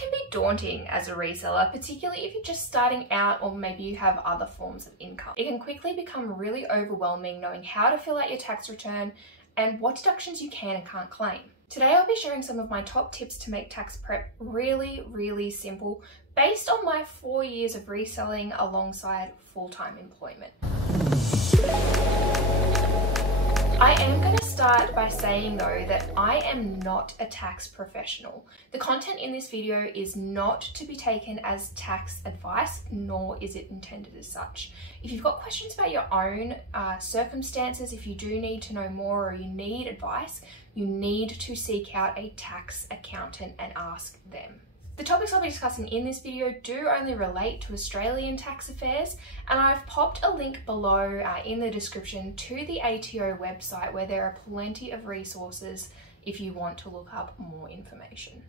can be daunting as a reseller, particularly if you're just starting out or maybe you have other forms of income. It can quickly become really overwhelming knowing how to fill out your tax return and what deductions you can and can't claim. Today I'll be sharing some of my top tips to make tax prep really simple based on my 4 years of reselling alongside full-time employment. I am going to start by saying though that I am not a tax professional. The content in this video is not to be taken as tax advice, nor is it intended as such. If you've got questions about your own circumstances, if you do need to know more or you need advice, you need to seek out a tax accountant and ask them. The topics I'll be discussing in this video do only relate to Australian tax affairs, and I've popped a link below in the description to the ATO website where there are plenty of resources if you want to look up more information.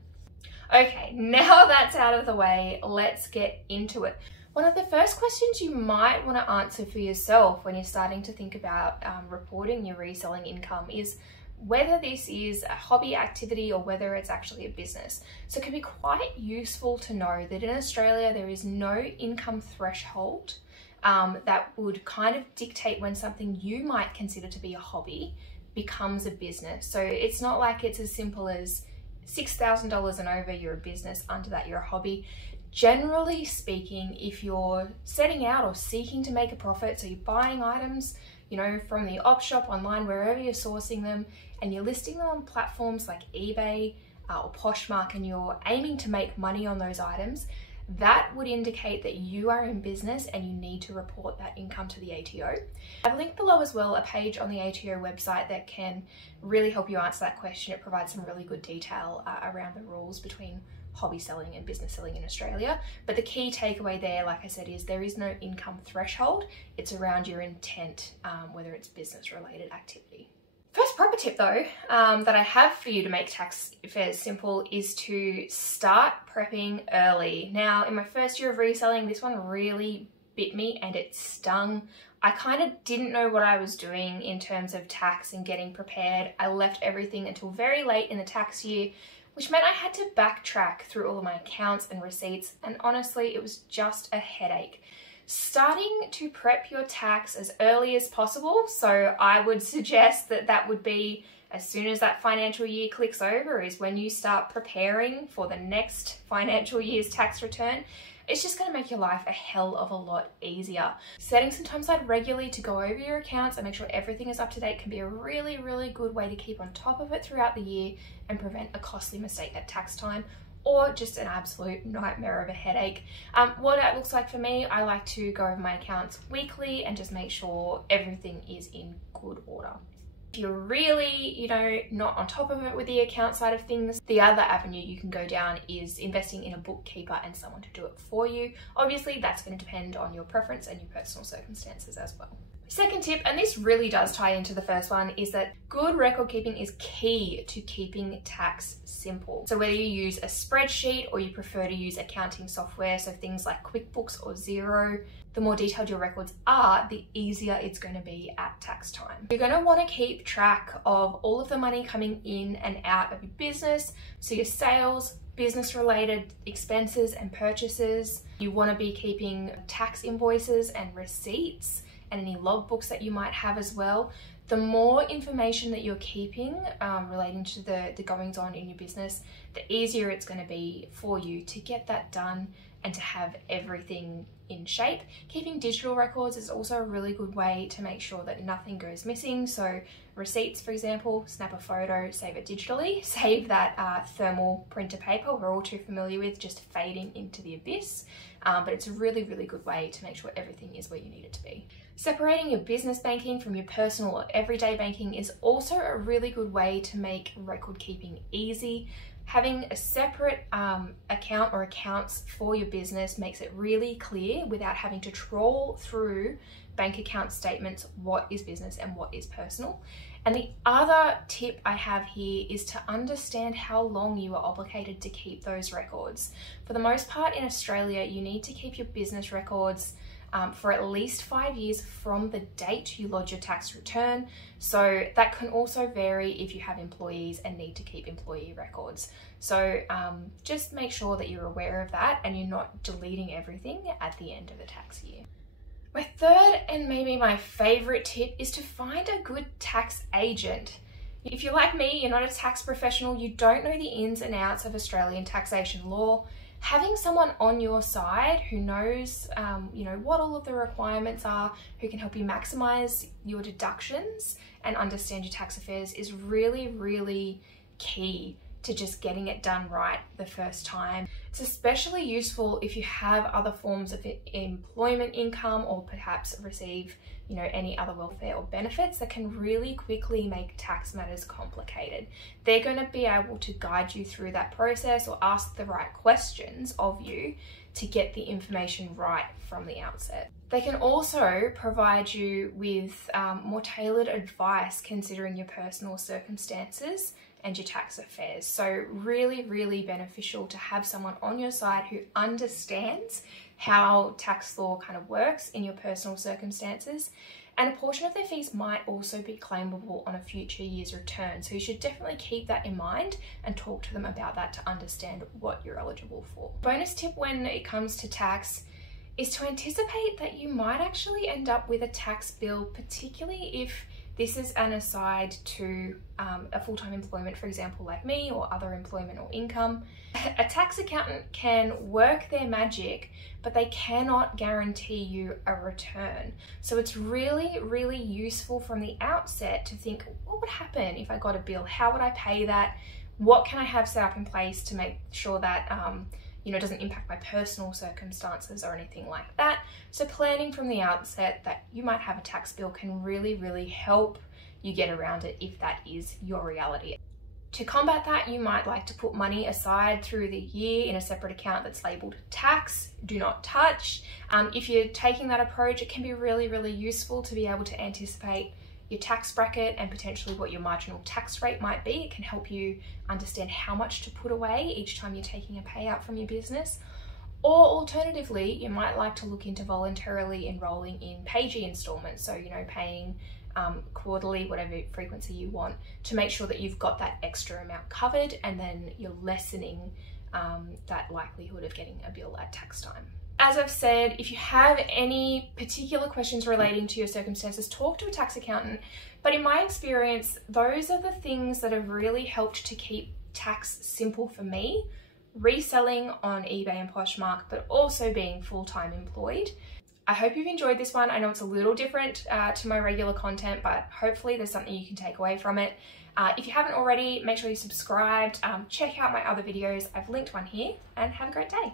Okay, now that's out of the way, let's get into it. One of the first questions you might want to answer for yourself when you're starting to think about reporting your reselling income is whether this is a hobby activity or whether it's actually a business. So it can be quite useful to know that in Australia there is no income threshold that would kind of dictate when something you might consider to be a hobby becomes a business. So it's not like it's as simple as $6,000 and over, you're a business, under that you're a hobby. Generally speaking, if you're setting out or seeking to make a profit, so you're buying items, you know, from the op shop, online, wherever you're sourcing them, and you're listing them on platforms like eBay or Poshmark, and you're aiming to make money on those items, that would indicate that you are in business and you need to report that income to the ATO. I've linked below as well a page on the ATO website that can really help you answer that question. It provides some really good detail around the rules between hobby selling and business selling in Australia. But the key takeaway there, like I said, is there is no income threshold. It's around your intent, whether it's business related activity. First proper tip though, that I have for you to make tax affairs simple is to start prepping early. Now, in my first year of reselling, this one really bit me and it stung. I kind of didn't know what I was doing in terms of tax and getting prepared. I left everything until very late in the tax year, which meant I had to backtrack through all of my accounts and receipts, and honestly, it was just a headache. Starting to prep your tax as early as possible, so I would suggest that that would be as soon as that financial year clicks over is when you start preparing for the next financial year's tax return. It's just going to make your life a hell of a lot easier. Setting some time aside regularly to go over your accounts and make sure everything is up to date can be a really good way to keep on top of it throughout the year and prevent a costly mistake at tax time or just an absolute nightmare of a headache. What that looks like for me, I like to go over my accounts weekly and just make sure everything is in good order. If you're really, you know, not on top of it with the account side of things, the other avenue you can go down is investing in a bookkeeper and someone to do it for you. Obviously, that's going to depend on your preference and your personal circumstances as well. Second tip, and this really does tie into the first one, is that good record keeping is key to keeping tax simple. So whether you use a spreadsheet or you prefer to use accounting software, so things like QuickBooks or Xero, the more detailed your records are, the easier it's going to be at tax time. You're going to want to keep track of all of the money coming in and out of your business, so your sales, business related expenses and purchases. You want to be keeping tax invoices and receipts and any logbooks that you might have as well. The more information that you're keeping relating to the goings on in your business, the easier it's going to be for you to get that done and to have everything in shape. Keeping digital records is also a really good way to make sure that nothing goes missing. So receipts, for example, snap a photo, save it digitally, save that thermal printer paper we're all too familiar with just fading into the abyss. But it's a really good way to make sure everything is where you need it to be. Separating your business banking from your personal or everyday banking is also a really good way to make record keeping easy. Having a separate account or accounts for your business makes it really clear without having to trawl through bank account statements what is business and what is personal. And the other tip I have here is to understand how long you are obligated to keep those records. For the most part in Australia, you need to keep your business records for at least 5 years from the date you lodge your tax return. So that can also vary if you have employees and need to keep employee records. So just make sure that you're aware of that and you're not deleting everything at the end of the tax year. My third and maybe my favorite tip is to find a good tax agent. If you're like me, you're not a tax professional, you don't know the ins and outs of Australian taxation law, having someone on your side who knows what all of the requirements are, who can help you maximize your deductions and understand your tax affairs is really, really key to just getting it done right the first time. It's especially useful if you have other forms of employment income or perhaps receive any other welfare or benefits that can really quickly make tax matters complicated. They're going to be able to guide you through that process or ask the right questions of you to get the information right from the outset. They can also provide you with more tailored advice considering your personal circumstances and your tax affairs. So really, really beneficial to have someone on your side who understands how tax law kind of works in your personal circumstances. And a portion of their fees might also be claimable on a future year's return. So you should definitely keep that in mind and talk to them about that to understand what you're eligible for. Bonus tip when it comes to tax is to anticipate that you might actually end up with a tax bill, particularly if this is an aside to a full-time employment, for example, like me, or other employment or income. A tax accountant can work their magic, but they cannot guarantee you a return. So it's really, really useful from the outset to think, what would happen if I got a bill? How would I pay that? What can I have set up in place to make sure that it doesn't impact my personal circumstances or anything like that. So planning from the outset that you might have a tax bill can really, really help you get around it if that is your reality. To combat that, you might like to put money aside through the year in a separate account that's labeled tax, do not touch. If you're taking that approach, it can be really, really useful to be able to anticipate your tax bracket and potentially what your marginal tax rate might be. It can help you understand how much to put away each time you're taking a payout from your business. Or alternatively, you might like to look into voluntarily enrolling in payee installments. So, paying quarterly, whatever frequency you want, to make sure that you've got that extra amount covered, and then you're lessening that likelihood of getting a bill at tax time. As I've said, if you have any particular questions relating to your circumstances, talk to a tax accountant. But in my experience, those are the things that have really helped to keep tax simple for me, reselling on eBay and Poshmark, but also being full-time employed. I hope you've enjoyed this one. I know it's a little different to my regular content, but hopefully there's something you can take away from it. If you haven't already, make sure you're subscribed. Check out my other videos. I've linked one here, and have a great day.